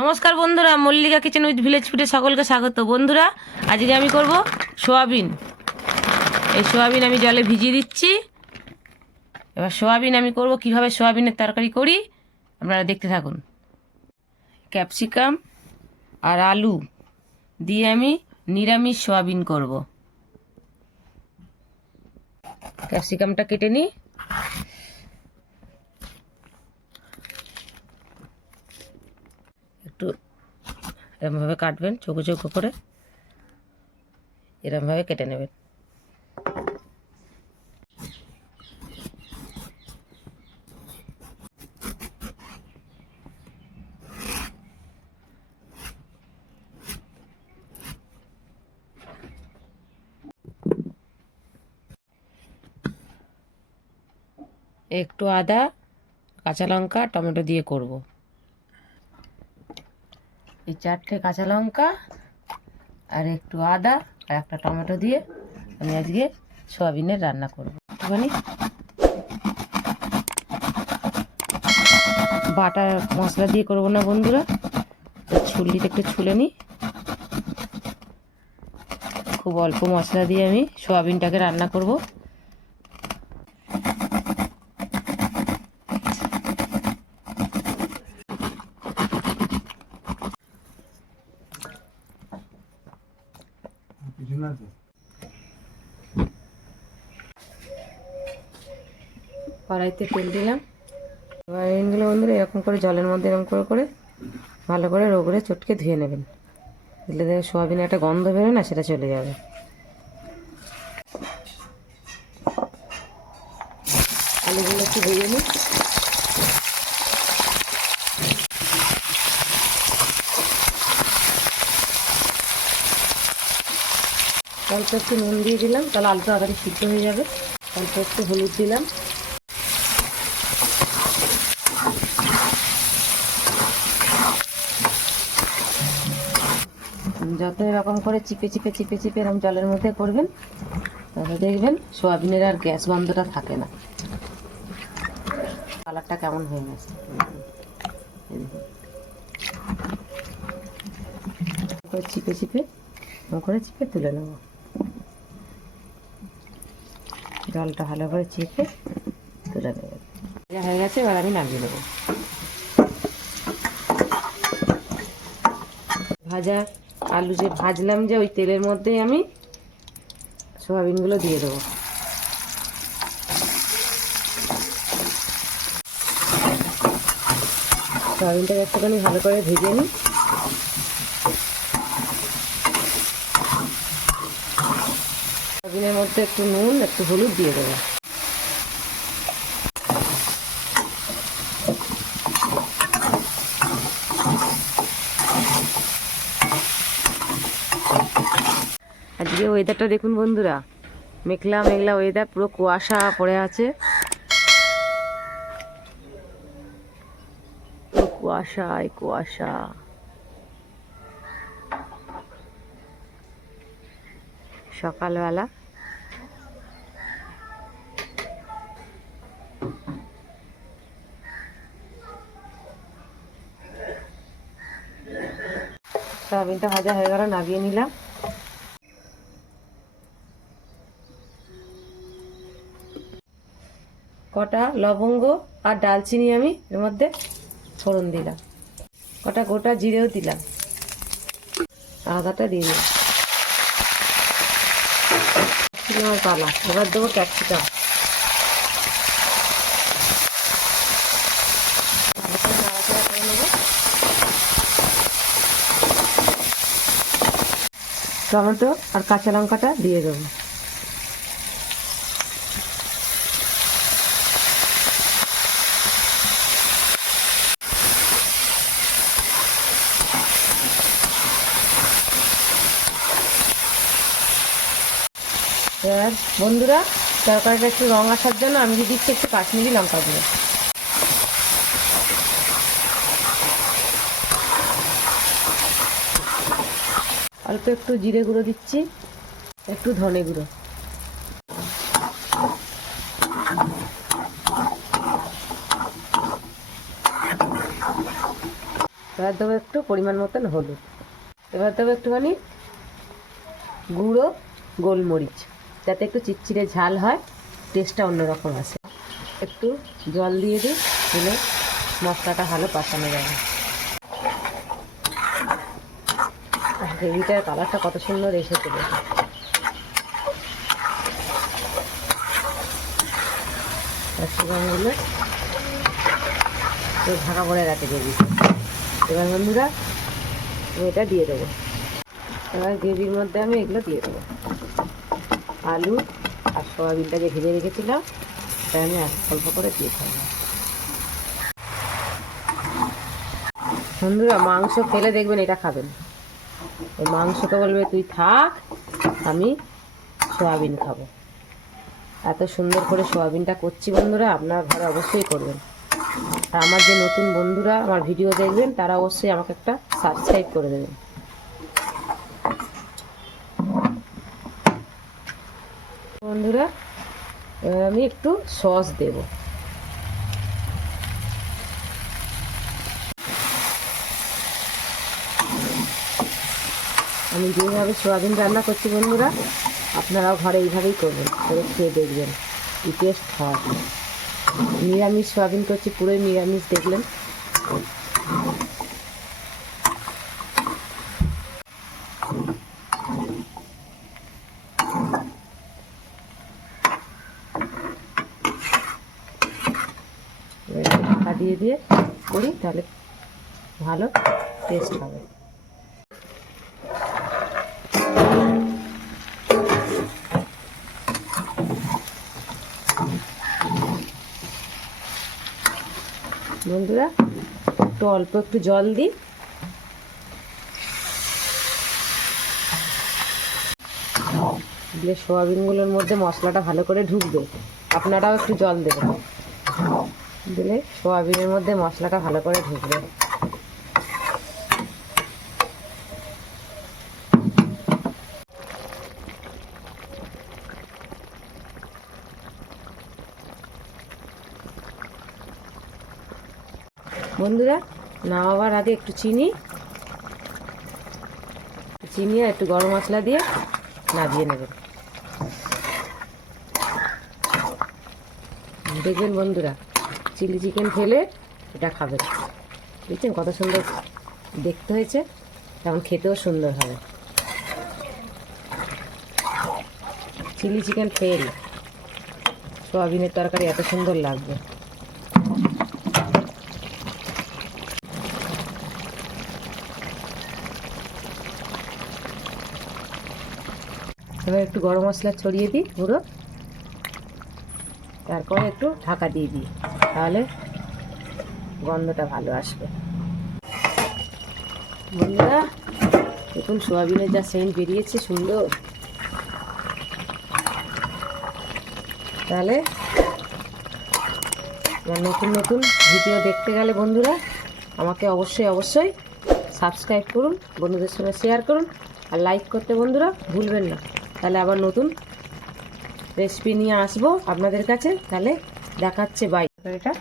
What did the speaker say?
নমস্কার বন্ধুরা, Mallika kitchen with village ফুডে সকলকে স্বাগত। বন্ধুরা, আজকে আমি করব সোয়াবিন। এই সোয়াবিন আমি জলে ভিজিয়ে দিচ্ছি। এবার সোয়াবিন আমি করব, কিভাবে সোয়াবিনের তরকারি করি আপনারা দেখতে থাকুন। ক্যাপসিকাম আর আলু দিয়ে আমি নিরামিষ সোয়াবিন করব। ক্যাপসিকামটা কেটে নিই। একটু এরমভাবে কাটবেন, চৌকো চৌকো করে এরমভাবে কেটে নেবেন। একটু আদা, কাঁচা লঙ্কা, টমেটো দিয়ে করব। এই 4টে কাঁচা লঙ্কা আর একটু আদা আর একটা টমেটো দিয়ে আমি আজকে সোয়াবিনের রান্না করব। একটুখানি বাটা মশলা দিয়ে করব না বন্ধুরা, ছুললিতে একটু ছুলে নিই। খুব অল্প মশলা দিয়ে আমি সোয়াবিনটাকে রান্না করব। কড়াইতে তেল দিলাম। এবার এইগুলো বন্ধুরা এরকম করে জলের মধ্যে এরকম করে করে ভালো করে রগড়ে চটকে ধুয়ে নেবেন। দিলে দেখে সোয়াবিনে একটা গন্ধ বেরোয় না, সেটা চলে যাবে। আলুগুলো একটু ভেজে নিই। অল্প একটু নুন দিয়ে দিলাম, তাহলে আলু তাড়াতাড়ি সিদ্ধ হয়ে যাবে। অল্প একটু হলুদ দিলাম। যত এরকম করে চিপে চিপে চিপে চিপে এরকম জলের মধ্যে করবেন, তাহলে দেখবেন সোয়াবিনের আর গ্যাস গন্ধটা থাকে না। কালারটা কেমন হয়ে গেছে চিপে চিপে করে চিপে তুলে নেব। জলটা ভালো করে চিপে তুলে নেব। হয়ে গেছে, এবার আমি নামিয়ে নেব। ভাজা আলু যে ভাজলাম, যে ওই তেলের মধ্যেই আমি সোয়াবিনগুলো দিয়ে দেবো। সোয়াবিনটাকে একটুখানি ভালো করে ভেজে নিই। সোয়াবিনের মধ্যে একটু নুন, একটু হলুদ দিয়ে দেবো। আজকে ওয়েদারটা দেখুন বন্ধুরা, মেঘলা মেঘলা ওয়েদার, পুরো কুয়াশা পড়ে আছে। পুরো কুয়াশায় কুয়াশা। সকালবেলা সয়াবিনটা ভাজা হয়ে গেল, নামিয়ে নিলাম। কটা লবঙ্গ আর ডালচিনি আমি এর মধ্যে ফোড়ন দিলাম। কটা গোটা জিরেও দিলাম, আদাটা দিয়ে দিলাম। পালা এবার দেবো ক্যাপসিকাম। টমেটো আর কাঁচা লঙ্কাটা দিয়ে দেবো। এবার বন্ধুরা, তরকারিটা একটু রং আসার জন্য আমি দিচ্ছি একটু কাশ্মীরি লঙ্কা দিয়ে। অল্প একটু জিরে গুঁড়ো দিচ্ছি, একটু ধনে গুঁড়ো। এবার দেবো একটু পরিমাণ মতন হলুদ, এবার দেবো একটুখানি গুঁড়ো গোলমরিচ, যাতে একটু চিটচিটে ঝাল হয়, টেস্টটা অন্যরকম আসে। একটু জল দিয়ে দিই, দিলে মশলাটা ভালো কষানো যাবে। গ্রেভিটার কালারটা কত সুন্দর এসেছে দেখো। ক্যাপসিকামগুলো ঢাকা পড়ে গেছে গ্রেভি। এবার বন্ধুরা আমি এটা দিয়ে দেবো। এবার গ্রেভির মধ্যে আমি এগুলো দিয়ে দেবো, আলু আর সয়াবিনটা যে ভেজে রেখেছিলাম এটা আমি অল্প করে দিয়ে থাকবো। বন্ধুরা মাংস খেলে দেখবেন এটা খাবেন, ওই মাংসটা বলবে তুই থাক, আমি সয়াবিন খাবো। এত সুন্দর করে সয়াবিনটা করছি বন্ধুরা, আপনার ঘরে অবশ্যই করবেন। আর আমার যে নতুন বন্ধুরা আমার ভিডিও দেখবেন তারা অবশ্যই আমাকে একটা সাবস্ক্রাইব করে দেবেন। বন্ধুরা এবার আমি একটু সস দেব। আমি যেভাবে সয়াবিন রান্না করছি বন্ধুরা, আপনারাও ঘরে এইভাবেই করবেন, করে খেয়ে দেখবেন কি টেস্ট হয়। নিরামিষ সয়াবিন করছি, পুরোই নিরামিষ, দেখলেন। ঢাকা দিয়ে দিয়ে করি, তাহলে ভালো টেস্ট হবে। বন্ধুরা একটু অল্প একটু জল দিই, দিলে সোয়াবিনগুলোর মধ্যে মশলাটা ভালো করে ঢুকবে। আপনারাও একটু জল দেবেন, দিলে সোয়াবিনের মধ্যে মশলাটা ভালো করে ঢুকবে। বন্ধুরা নামাবার আগে একটু চিনি আর একটু গরম মশলা দিয়ে নামিয়ে নেবেন। দেখবেন বন্ধুরা চিলি চিকেন খেলে এটা খাবেন, দেখছেন কত সুন্দর দেখতে হয়েছে, তেমন খেতেও সুন্দর হবে। চিলি চিকেন ফেল সোয়াবিনের তরকারি এত সুন্দর লাগবে। এবার একটু গরম মশলা ছড়িয়ে দিই পুরো, তারপরে একটু ঢাকা দিয়ে দিই, তাহলে গন্ধটা ভালো আসবে। বন্ধুরা দেখুন সোয়াবিনের যা সেন্ট বেরিয়েছে সুন্দর, তাহলে নতুন নতুন ভিডিও দেখতে গেলে বন্ধুরা আমাকে অবশ্যই সাবস্ক্রাইব করুন, বন্ধুদের সঙ্গে শেয়ার করুন, আর লাইক করতে বন্ধুরা ভুলবেন না। তাহলে আবার নতুন রেসিপি নিয়ে আসবো আপনাদের কাছে, তাহলে দেখাচ্ছে বাই। এটা